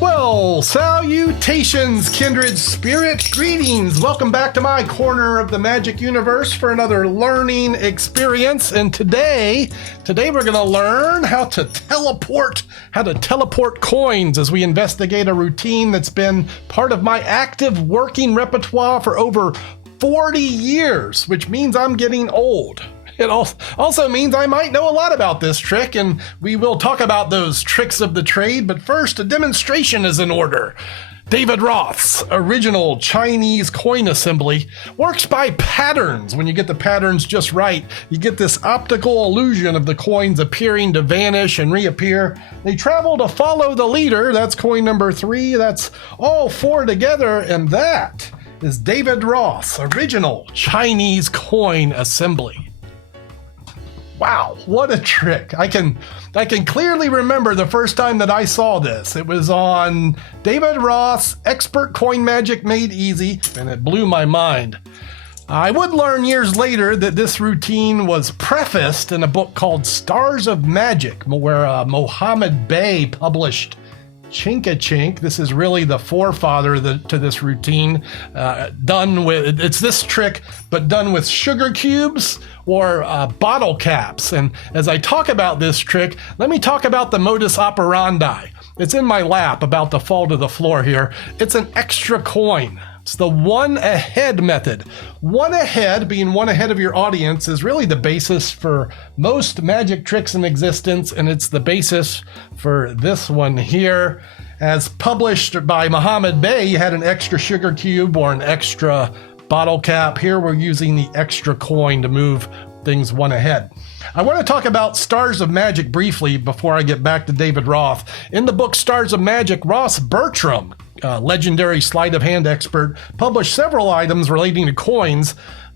Well, salutations, kindred spirit. Greetings. Welcome back to my corner of the magic universe for another learning experience. And today we're going to learn how to teleport coins as we investigate a routine that's been part of my active working repertoire for over 40 years, which means I'm getting old. It also means I might know a lot about this trick, and we will talk about those tricks of the trade, but first, a demonstration is in order. David Roth's original Chinese coin assembly works by patterns. When you get the patterns just right, you get this optical illusion of the coins appearing to vanish and reappear. They travel to follow the leader. That's coin number 3. That's all 4 together, and that is David Roth's original Chinese coin assembly. Wow, what a trick. I can clearly remember the first time that I saw this. It was on David Roth's Expert Coin Magic Made Easy, and it blew my mind. I would learn years later that this routine was prefaced in a book called Stars of Magic, where Mohammed Bey published Chink-a-Chink. This is really the forefather to this routine, it's this trick, but done with sugar cubes or bottle caps. And as I talk about this trick, let me talk about the modus operandi. It's in my lap, about to fall to the floor here. It's an extra coin. It's the one ahead method. One ahead, being one ahead of your audience, is really the basis for most magic tricks in existence, and it's the basis for this one here. As published by Mohammed Bey, you had an extra sugar cube or an extra bottle cap. Here we're using the extra coin to move things one ahead. I want to talk about Stars of Magic briefly before I get back to David Roth. In the book Stars of Magic, Ross Bertram, legendary sleight of hand expert, published several items relating to coins.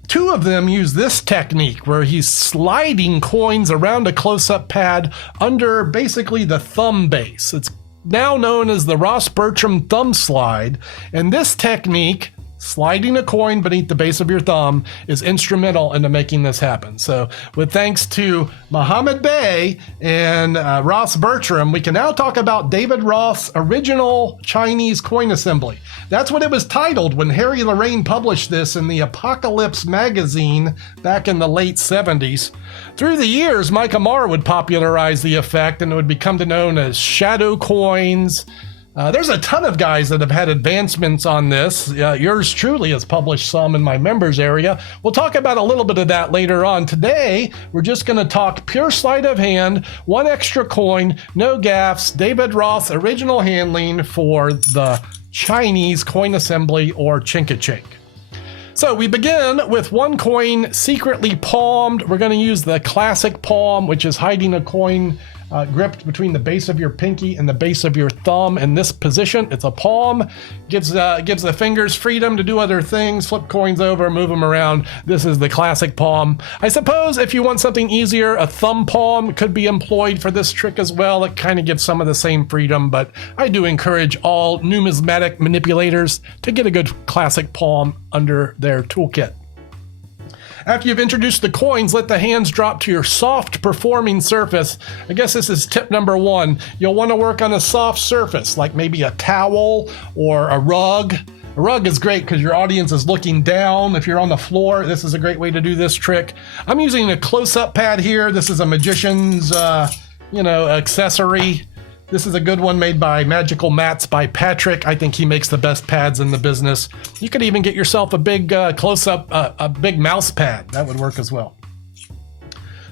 2 of them use this technique where he's sliding coins around a close-up pad under basically the thumb base. It's now known as the Ross Bertram thumb slide, and this technique, sliding a coin beneath the base of your thumb, is instrumental into making this happen. So with thanks to Mohammed Bey and Ross Bertram, we can now talk about David Roth's original Chinese coin assembly. That's what it was titled when Harry Lorraine published this in the Apocalypse magazine back in the late 70s. Through the years, Mike Amar would popularize the effect, and it would become known as shadow coins. There's a ton of guys that have had advancements on this. Yours truly has published some in my members area. We'll talk about a little bit of that later on. Today, we're just going to talk pure sleight of hand, one extra coin, no gaffes, David Roth's original handling for the Chinese coin assembly, or Chink-a-Chink. So we begin with one coin secretly palmed. We're going to use the classic palm, which is hiding a coin gripped between the base of your pinky and the base of your thumb. In this position, it's a palm. Gives the fingers freedom to do other things, flip coins over, move them around. This is the classic palm. I suppose if you want something easier, a thumb palm could be employed for this trick as well. It kind of gives some of the same freedom, but I do encourage all numismatic manipulators to get a good classic palm under their toolkit. After you've introduced the coins, let the hands drop to your soft performing surface. I guess this is tip number 1. You'll want to work on a soft surface, like maybe a towel or a rug. A rug is great because your audience is looking down. If you're on the floor, this is a great way to do this trick. I'm using a close-up pad here. This is a magician's, accessory. This is a good one made by Magical Mats by Patrick. I think he makes the best pads in the business. You could even get yourself a big close-up, a big mouse pad. That would work as well.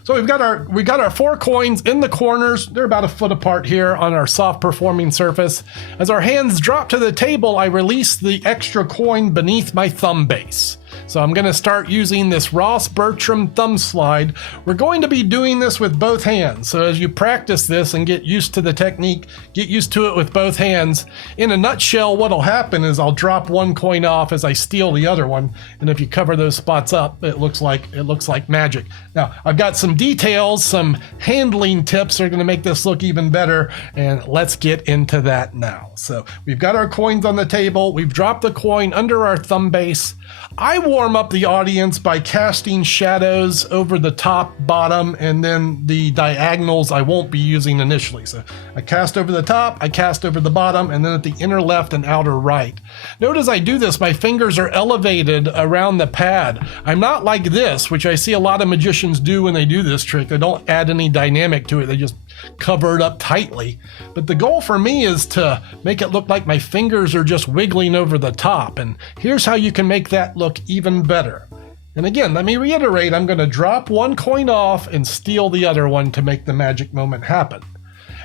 So we got our 4 coins in the corners. They're about a foot apart here on our soft performing surface. As our hands drop to the table, I release the extra coin beneath my thumb base. So I'm going to start using this Ross Bertram thumb slide. We're going to be doing this with both hands. So as you practice this and get used to the technique, get used to it with both hands. In a nutshell, what'll happen is I'll drop one coin off as I steal the other one. And if you cover those spots up, it looks like magic. Now, I've got some details, some handling tips that are going to make this look even better. And let's get into that now. So we've got our coins on the table. We've dropped the coin under our thumb base. I warm up the audience by casting shadows over the top, bottom, and then the diagonals I won't be using initially. So I cast over the top, I cast over the bottom, and then at the inner left and outer right. Note as I do this, my fingers are elevated around the pad. I'm not like this, which I see a lot of magicians do when they do this trick. They don't add any dynamic to it. They just cover it up tightly. But the goal for me is to make it look like my fingers are just wiggling over the top. And here's how you can make that look even better. And again, let me reiterate, I'm going to drop one coin off and steal the other one to make the magic moment happen.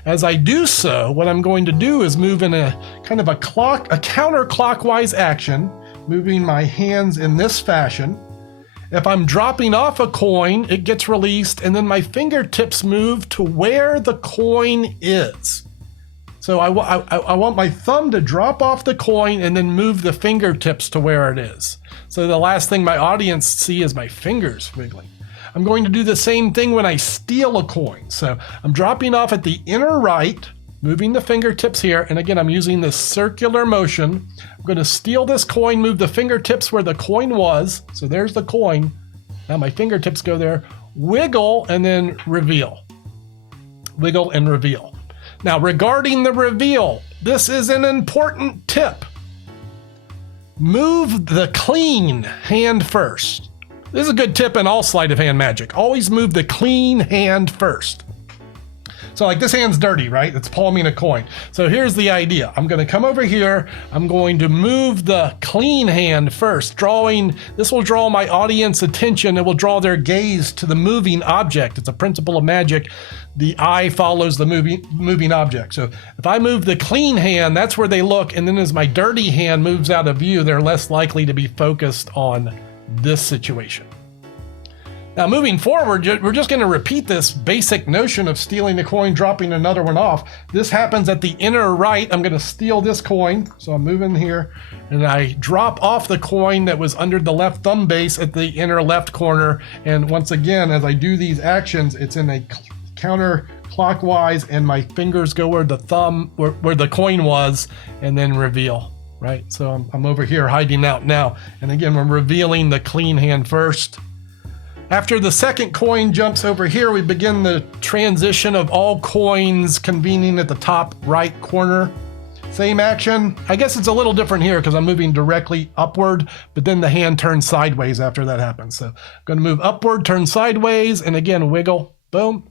As I do so, what I'm going to do is move in a kind of a counterclockwise action, moving my hands in this fashion. If I'm dropping off a coin, it gets released, and then my fingertips move to where the coin is. So I want my thumb to drop off the coin and then move the fingertips to where it is. So the last thing my audience see is my fingers wiggling. I'm going to do the same thing when I steal a coin. So I'm dropping off at the inner right, moving the fingertips here, and again, I'm using this circular motion. I'm going to steal this coin, move the fingertips where the coin was. So there's the coin. Now my fingertips go there, wiggle, and then reveal. Wiggle and reveal. Now, regarding the reveal, this is an important tip. Move the clean hand first. This is a good tip in all sleight of hand magic. Always move the clean hand first. So like this hand's dirty, right? It's palming a coin. So here's the idea. I'm going to come over here. I'm going to move the clean hand first, this will draw my audience attention. It will draw their gaze to the moving object. It's a principle of magic. The eye follows the moving object. So if I move the clean hand, that's where they look. And then as my dirty hand moves out of view, they're less likely to be focused on this situation. Now, moving forward, we're just going to repeat this basic notion of stealing the coin, dropping another one off. This happens at the inner right. I'm going to steal this coin. So I'm moving here, and I drop off the coin that was under the left thumb base at the inner left corner. And once again, as I do these actions, it's in a counterclockwise, and my fingers go where the thumb, where the coin was, and then reveal. Right? So I'm over here hiding out now. And again, we're revealing the clean hand first. After the second coin jumps over here, we begin the transition of all coins convening at the top right corner. Same action. I guess it's a little different here because I'm moving directly upward, but then the hand turns sideways after that happens. So I'm going to move upward, turn sideways, and again, wiggle, boom.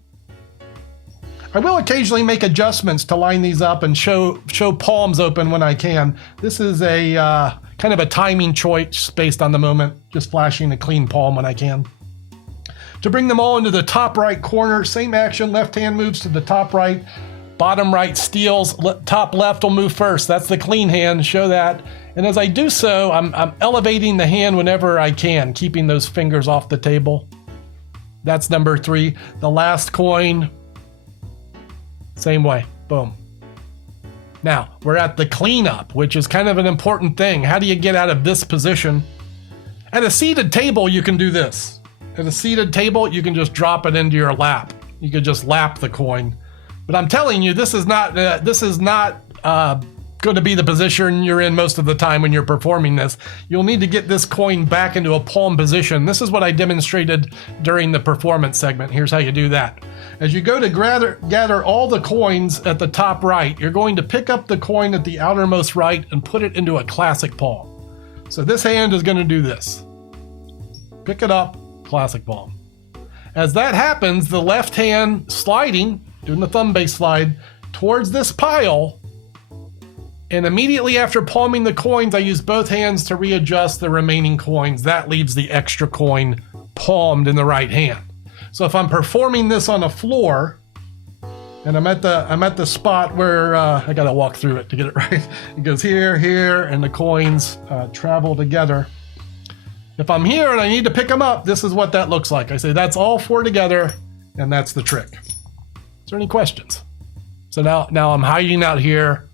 I will occasionally make adjustments to line these up and show palms open when I can. This is a kind of a timing choice based on the moment, just flashing a clean palm when I can. To bring them all into the top right corner, same action, left hand moves to the top right, bottom right steals, top left will move first. That's the clean hand, show that. And as I do so, I'm elevating the hand whenever I can, keeping those fingers off the table. That's number 3. The last coin, same way, boom. Now, we're at the cleanup, which is kind of an important thing. How do you get out of this position? At a seated table, you can do this. At a seated table, you can just drop it into your lap. You could just lap the coin. But I'm telling you, this is not going to be the position you're in most of the time when you're performing this. You'll need to get this coin back into a palm position. This is what I demonstrated during the performance segment. Here's how you do that. As you go to gather all the coins at the top right, you're going to pick up the coin at the outermost right and put it into a classic palm. So this hand is going to do this. Pick it up. Classic palm. As that happens, the left hand sliding, doing the thumb base slide, towards this pile, and immediately after palming the coins, I use both hands to readjust the remaining coins. That leaves the extra coin palmed in the right hand. So if I'm performing this on a floor, and I'm at the spot where I gotta walk through it to get it right. It goes here, here, and the coins travel together. If I'm here and I need to pick them up, this is what that looks like. I say that's all 4 together, and that's the trick. Is there any questions? So now I'm hiding out here.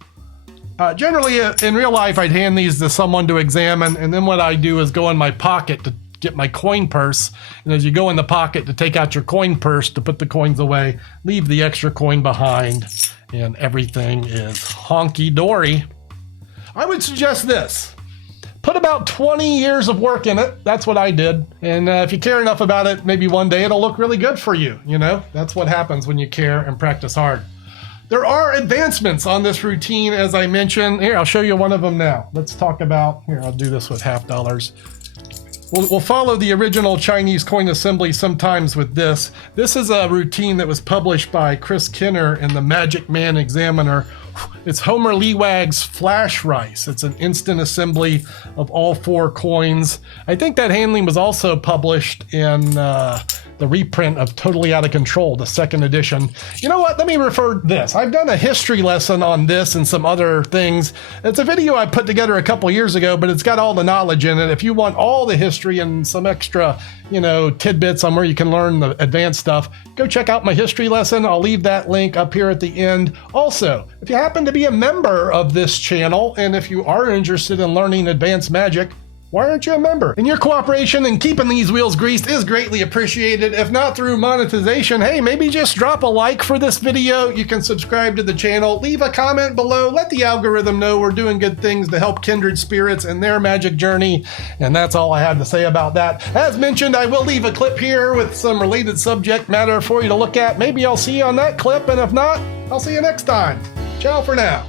Generally, in real life, I'd hand these to someone to examine, and then what I do is go in my pocket to get my coin purse. And as you go in the pocket to take out your coin purse to put the coins away, leave the extra coin behind, and everything is honky-dory. I would suggest this. Put a about 20 years of work in it. That's what I did. And if you care enough about it, maybe one day it'll look really good for you. You know, that's what happens when you care and practice hard. There are advancements on this routine, as I mentioned. Here, I'll show you one of them now. Let's talk about, here, I'll do this with half dollars. We'll follow the original Chinese coin assembly sometimes with this. This is a routine that was published by Chris Kenner in the Magic Man Examiner. It's Homer Leewag's Flash Rice. It's an instant assembly of all 4 coins. I think that handling was also published in the reprint of Totally Out of Control, the 2nd edition. You know what? Let me refer to this. I've done a history lesson on this and some other things. It's a video I put together a couple years ago, but it's got all the knowledge in it. If you want all the history and some extra, tidbits on where you can learn the advanced stuff, go check out my history lesson. I'll leave that link up here at the end. Also, if you happen to be a member of this channel, and if you are interested in learning advanced magic, why aren't you a member? And your cooperation in keeping these wheels greased is greatly appreciated. If not through monetization, hey, maybe just drop a like for this video. You can subscribe to the channel, leave a comment below, let the algorithm know we're doing good things to help kindred spirits in their magic journey. And that's all I have to say about that. As mentioned, I will leave a clip here with some related subject matter for you to look at. Maybe I'll see you on that clip, and if not, I'll see you next time. Ciao for now.